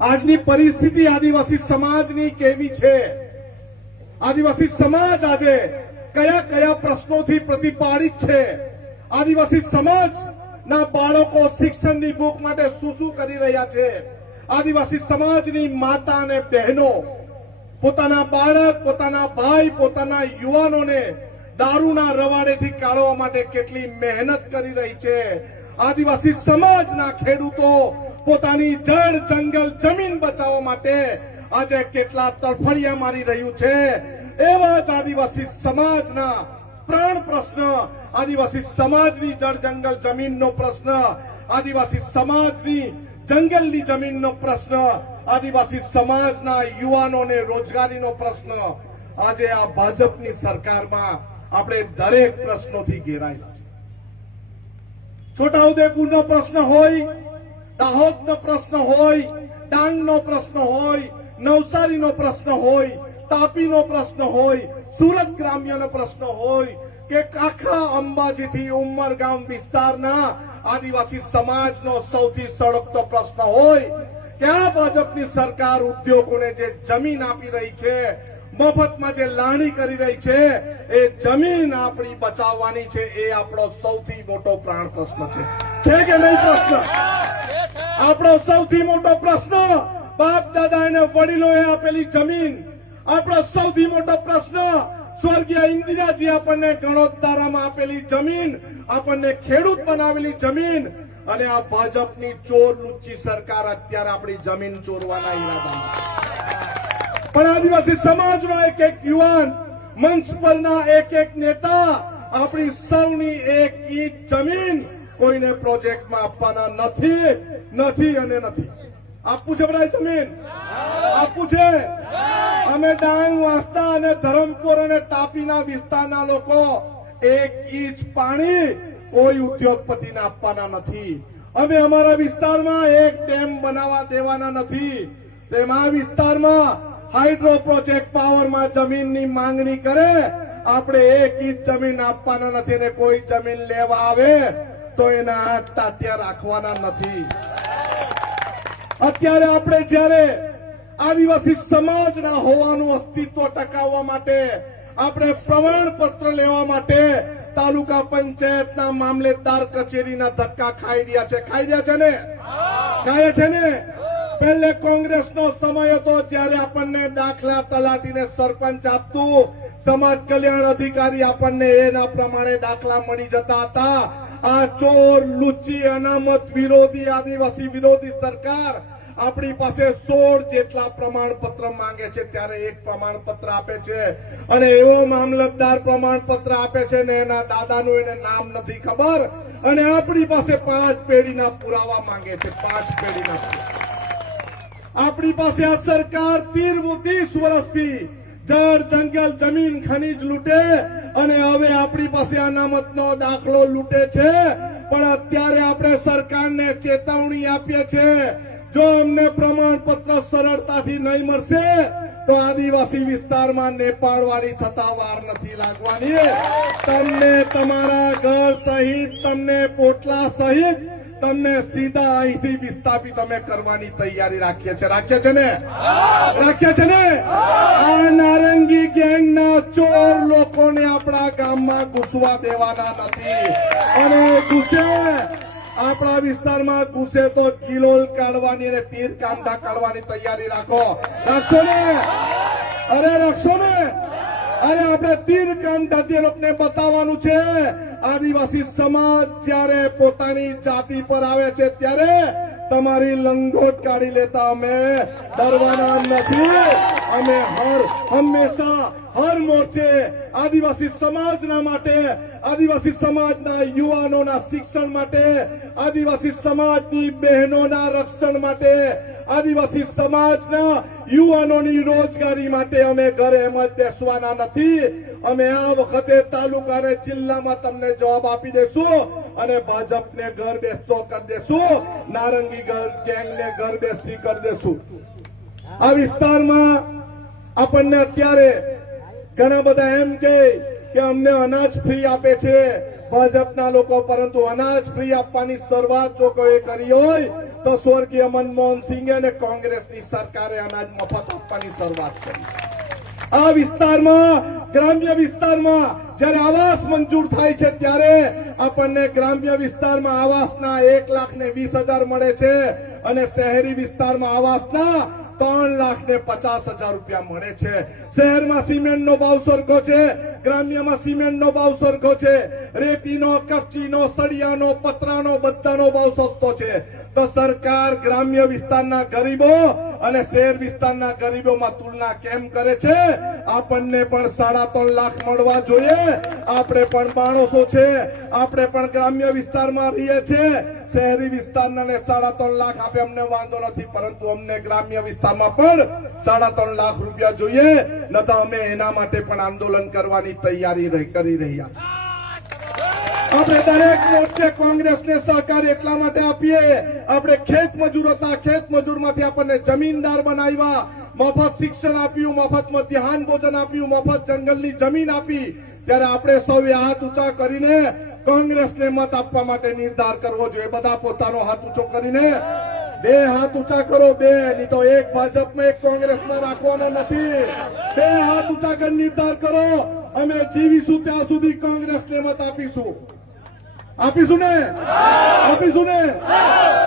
આજની પરિસ્થિતિ આદિવાસી સમાજની કેવી છે? આદિવાસી સમાજ આજે કયા કયા પ્રશ્નોથી પ્રતિપાડિત છે? આદિવાસી સમાજ ના બાળકો શિક્ષણની ભૂખ માટે શું શું કરી રહ્યા છે? આદિવાસી સમાજની માતા અને બહેનો, પોતાના બાળક, પોતાના ભાઈ, પોતાના યુવાનોને દારૂના રવાડેથી કાઢવા માટે કેટલી મહેનત કરી રહી છે? આદિવાસી સમાજના ખેડૂતો પોતાની જળ, જંગલ, જમીન બચાવવા માટે આજે કેટલા તડફડિયા મારી રહ્યું છે. એવા જ આદિવાસી સમાજના પ્રાણ પ્રશ્ન, આદિવાસી સમાજની જળ, જંગલ, જમીનનો પ્રશ્ન, આદિવાસી સમાજની જંગલની જમીનનો પ્રશ્ન, આદિવાસી સમાજના યુવાનોને રોજગારીનો પ્રશ્ન. આજે આ ભાજપની સરકારમાં આપણે દરેક પ્રશ્નોથી ઘેરાયેલા છે છોટાઉદેપુરનો પ્રશ્ન હોય દાહોદનો પ્રશ્ન હોય ડાંગનો પ્રશ્ન હોય નવસારીનો પ્રશ્ન હોય તાપીનો પ્રશ્ન હોય સુરત ગ્રામ્યનો પ્રશ્ન હોય કે આખા અંબાજીથી ઉમરગામ વિસ્તારના આદિવાસી સમાજનો સૌથી સળગતો પ્રશ્ન હોય કે આ ભાજપની સરકાર ઉદ્યોગોને જે જમીન આપી રહી છે મફતમાં જે લાણી કરી રહી છે એ જમીન આપણી બચાવવાની છે એ આપણો સૌથી મોટો પ્રાણ પ્રશ્ન છે। છે કે નહીં પ્રશ્ન? આપણો સૌથી મોટો પ્રશ્ન બાપ દાદા અને વડીલોએ આપેલી જમીન. આપણો સૌથી મોટો પ્રશ્ન સ્વર્ગીય ઇન્દિરાજી આપણને ગણોત્તારામાં આપેલી જમીન, આપણને ખેડૂત બનાવેલી જમીન અને આ ભાજપની ચોર લુચ્ચી સરકાર અત્યારે આપણી જમીન ચોરવાના ઈરાદામાં. પણ આદિવાસી સમાજનો એક એક યુવાન, મંચ પરના એક એક નેતા આપણી સૌની એક ઈ જમીન કોઈને પ્રોજેક્ટમાં આપવાના નથી નથી અને નથી. આપવું છે બધાય જમીન? આપવું છે? અમે ડાંગ વાસ્તા અને ધરમપુર અને તાપીના વિસ્તારના લોકો એક ઇંચ પાણી કોઈ ઉદ્યોગપતિને આપવાના નથી. અમે અમારા વિસ્તારમાં એક ડેમ બનાવવા દેવાના નથી. તેમાં વિસ્તારમાં હાઇડ્રો પ્રોજેક્ટ પાવરમાં જમીનની માંગણી કરે, આપણે એક ઇંચ જમીન આપવાના નથી અને કોઈ જમીન લેવા આવે તો એના હાથ તાત્યા રાખવાના નથી. અત્યારે આપણે જ્યારે આદિવાસી સમાજના હોવાનું અસ્તિત્વ ટકાવવા માટે, આપણે પ્રમાણપત્ર લેવા માટે તાલુકા પંચાયતના મામલેદાર કચેરીના ધક્કા ખાઈ રહ્યા છે. ખાઈ રહ્યા છે ને? ખાય છે ને? પહેલે કોંગ્રેસનો સમય હતો, જ્યારે આપણને દાખલા તલાટીને સરપંચ આપતું. સમાજ કલ્યાણ અધિકારી આપણને એના પ્રમાણે દાખલા મળી જતા હતા. આ ચોર, લુચ્ચી, અનામત વિરોધી, આદિવાસી વિરોધી સરકાર આપણી પાસે સોળ જેટલા પ્રમાણપત્ર માંગે છે, ત્યારે એક પ્રમાણપત્ર આપે છે. અને એવો મામલતદાર પ્રમાણપત્ર આપે છે ને એના દાદાનું એને નામ નથી ખબર, અને આપણી પાસે પાંચ પેઢીના પુરાવા માંગે છે, પાંચ પેઢીના આપણી પાસે આ સરકાર તીર ત્રીસ વર્ષથી જળ, જંગલ, જમીન, ખનીજ લૂંટે અને હવે આપણી પાસે અનામતનો દાખલો લૂંટે છે. પણ અત્યારે આપણે સરકારને ચેતવણી આપીએ છીએ જો અમને પ્રમાણપત્ર સરળતાથી નહીં મળશે, તો આદિવાસી વિસ્તારમાં નેપાળ વાળી થતા વાર નથી લાગવાની. તમને તમારા ઘર સહિત, તમને પોટલા સહિત તમને સીધા અહીંથી વિસ્થાપિત અમે કરવાની તૈયારી રાખીએ છીએ. રાખીએ છે ને? રાખીએ છે ને? આ નારંગી ગેંગના ચોર લોકોને આપણા ગામમાં ઘૂસવા દેવાના નથી. અને ઘૂસે? આપણા વિસ્તારમાં ઘૂસે તો કિલોલ કાઢવાની અને તીર કામઠા કાઢવાની તૈયારી રાખો. રાખશો ને? અરે, રાખશો ને? અરે, આપણે તીર કામઠાથી તીર બતાવવાનું છે આદિવાસી સમાજ જ્યારે પોતાની જાતિ પર આવે છે ત્યારે તમારી લંગોટ કાઢી લેતા અમે ડરવાના નથી. અમે હર હંમેશા હર મોરચે આદિવાસી સમાજના માટે, આદિવાસી સમાજના યુવાનોના શિક્ષણ માટે, આદિવાસી સમાજની બહેનોના રક્ષણ માટે આદિવાસી સમાજના યુવાનોની રોજગારી માટે અમે ઘરે એમ જ બેસવાના નથી. અમે આ વખતે તાલુકા અને જિલ્લામાં તમને જવાબ આપી દેશું અને ભાજપને ઘર બેસતો કરી દેશું. નારંગી ગેંગને ઘર બેસતી કરી દેશું. આ વિસ્તારમાં આપણને અત્યારે ઘણા બધા એમ કે અમને અનાજ ફ્રી આપે છે. ભાજપના લોકો, પરંતુ અનાજ ફ્રી આપવાની શરૂઆત જો કોઈ કરી હોય તો સ્વર્ગીય મનમોહન સિંહ અને કોંગ્રેસની સરકારે અનાજ મફત આપવાની શરૂઆત કરી. આ વિસ્તારમાં, ગ્રામ્ય વિસ્તારમાં જ્યારે આવાસ મંજૂર થાય છે ત્યારે આપણને ગ્રામ્ય વિસ્તારમાં આવાસના એક લાખ ને વીસ હજાર મળે છે અને શહેરી વિસ્તારમાં આવાસના ત્રણ લાખ ને પચાસ હજાર રૂપિયા મળે છે. શહેરમાં સિમેન્ટનો ભાવ સરખો છે, ગ્રામ્યમાં સિમેન્ટનો ભાવ સરખો છે, રેતીનો, કપચીનો, સળિયાનો, પતરાનો, બધાનો ભાવ સસ્તો છે. તો સરકાર ગ્રામ્ય વિસ્તારના ગરીબો અને શહેર વિસ્તારના ગરીબોમાં તુલના કેમ કરે છે? આપણને પણ સાડા ત્રણ લાખ મળવા જોઈએ. આપણે પણ માણસો છે. આપણે પણ ગ્રામ્ય વિસ્તારમાં રહીએ છીએ શહેરી વિસ્તારના ને સાડા ત્રણ લાખ આપે અમને વાંધો નથી, પરંતુ અમને ગ્રામ્ય વિસ્તારમાં પણ સાડા ત્રણ લાખ રૂપિયા જોઈએ. ન તો અમે એના માટે પણ આંદોલન કરવાની તૈયારી કરી રહ્યા છીએ. આપણે દરેક મોરચે કોંગ્રેસને સહકાર એટલા માટે આપીએ, આપણે ખેત મજૂર હતા, ખેત મજૂરમાંથી આપણને જમીનદાર બનાવ્યા. મફત શિક્ષણ આપ્યું મફત મધ્યાહન ભોજન આપ્યું, મફત જંગલની જમીન આપી. ત્યારે આપણે સૌએ હાથ ઊંચા કરીને કોંગ્રેસને મત આપવા માટે નિર્ધાર કરવો જોઈએ. બધા પોતાનો હાથ ઊંચો કરીને બે હાથ ઊંચા કરો, બે. નહીં તો એક ભાજપમાં એક કોંગ્રેસમાં રાખવાના નથી. બે હાથ ઊંચા કરી નિર્ધાર કરો. અમે જીવીશું ત્યાં સુધી કોંગ્રેસને મત આપીશું. આપીશું ને આપીશું ને